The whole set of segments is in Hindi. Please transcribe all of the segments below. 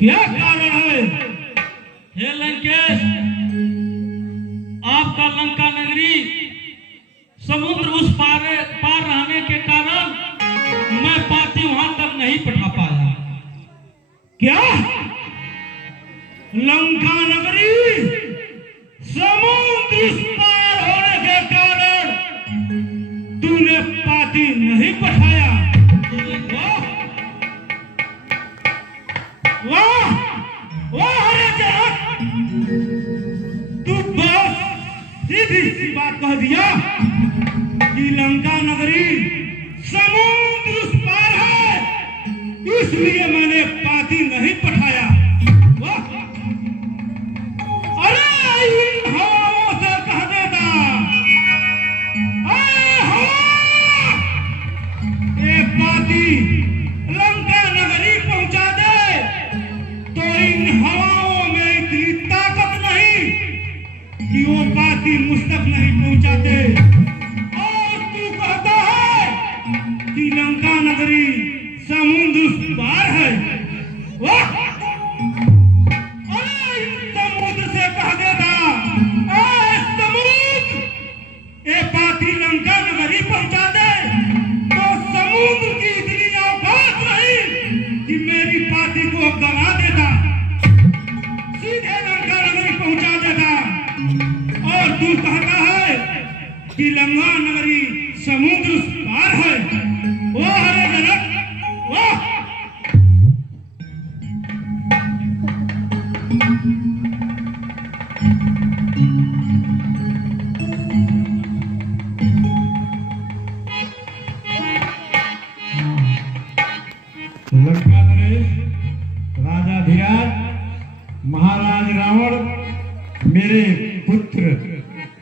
क्या कारण है? हे लंकेश, आपका लंका नगरी समुद्र उस पार रहने के कारण मैं पाती वहां तक नहीं पठा पाया। क्या लंका नगरी समुद्र उस पार होने के कारण तूने पाती नहीं पठाया? वाह वाह अरे जनक, तू बस सीधी सी बात कह दिया कि लंका नगरी समुद्र उस पार है, इसलिए मैंने पाती नहीं पठाया। वाह, अरे इन हवाओं से कह देता, ये पाती लंका नगरी पहुंचा दे, तो इन हवाओं में इतनी ताकत नहीं कि वो पाती मुझ तक नहीं पहुंचाते। और तू कहता है कि लंका नगरी समुद्र उस पार है। वाह, अरे इन समुद्र से कह देता, समुद्र ये पाती लंका नगरी पहुंचा दे, तो समुद्र की इतनी औकात नहीं कि मेरी पाती को गवा देता, सीधे लंका नगरी पहुंचा देता। और तू कहता है कि लंका नगरी समुद्र उस पार है। वो हरे जनक, वाह, लंका नरेश, राजा धीराज, महाराज रावण मेरे पुत्र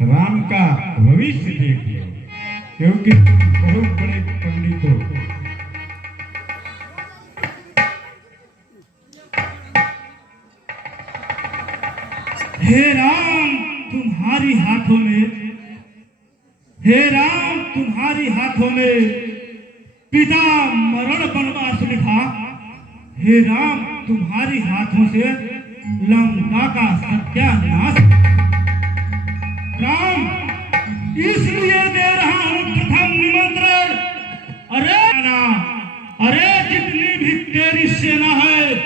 राम का भविष्य देख लो, क्योंकि तुम बहुत बड़े पंडित हो। हे राम तुम्हारी हाथों में, हे राम तुम्हारी हाथों में पिता मरण वनवास लिखा। हे राम तुम्हारी हाथों से लंका का सत्यानाश। राम इसलिए दे रहा हूं प्रथम निमंत्रण। अरे जितनी भी तेरी सेना है,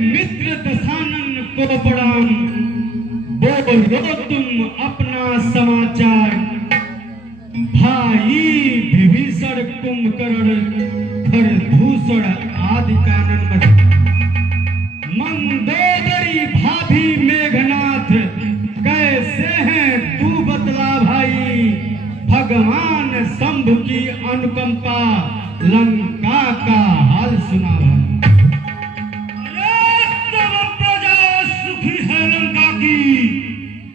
मित्र दशानन को प्रणाम, बोलो तुम अपना समाचार। भाई विभीषण कुंभकर्ण खरदूषण आदि कानन मंदोदरी भाभी मेघनाथ, कैसे हैं तू बतला भाई। भगवान शंभु की अनुकंपा, लंका का हाल सुना भाई।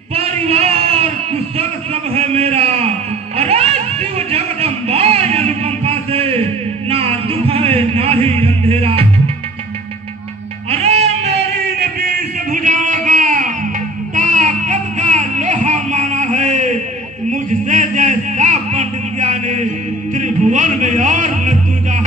परिवार कुशल सब है मेरा। अरे शिव जगदम्बा अनुकंपा से ना दुख है ना ही अंधेरा। अरे मेरी ने 20 भुजाओं का ताकत का लोहा माना है। मुझसे जैसा पंडित ज्ञानी त्रिभुवन में और न दूजा।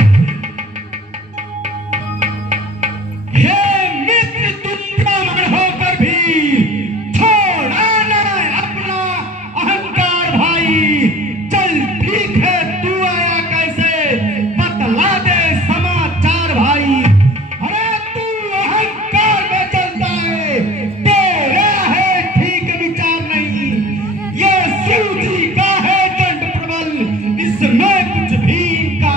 शिव जी का है दंड प्रबल, इसमें कुछ भी इनका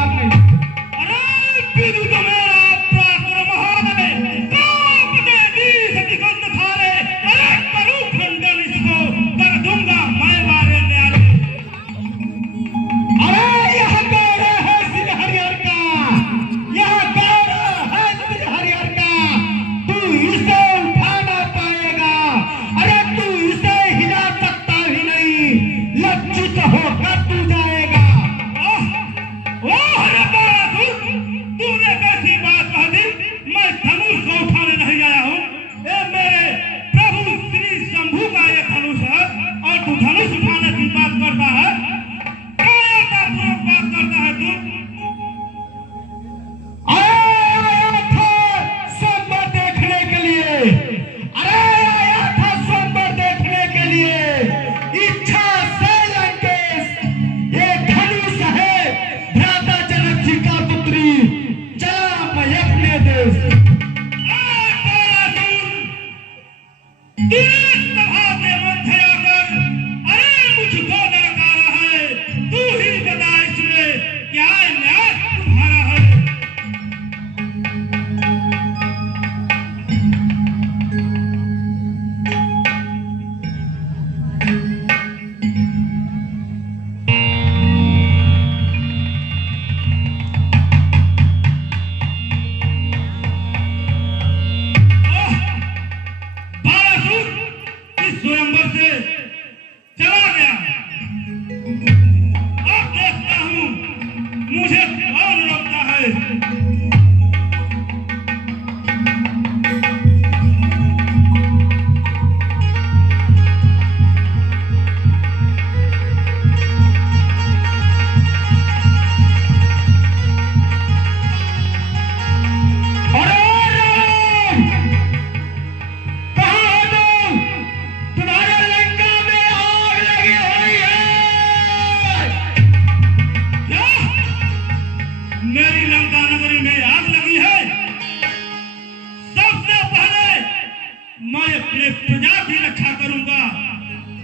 मैं अपने प्रजा की रक्षा करूंगा,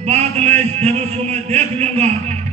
बाद में इस धनुष को मैं देख लूंगा।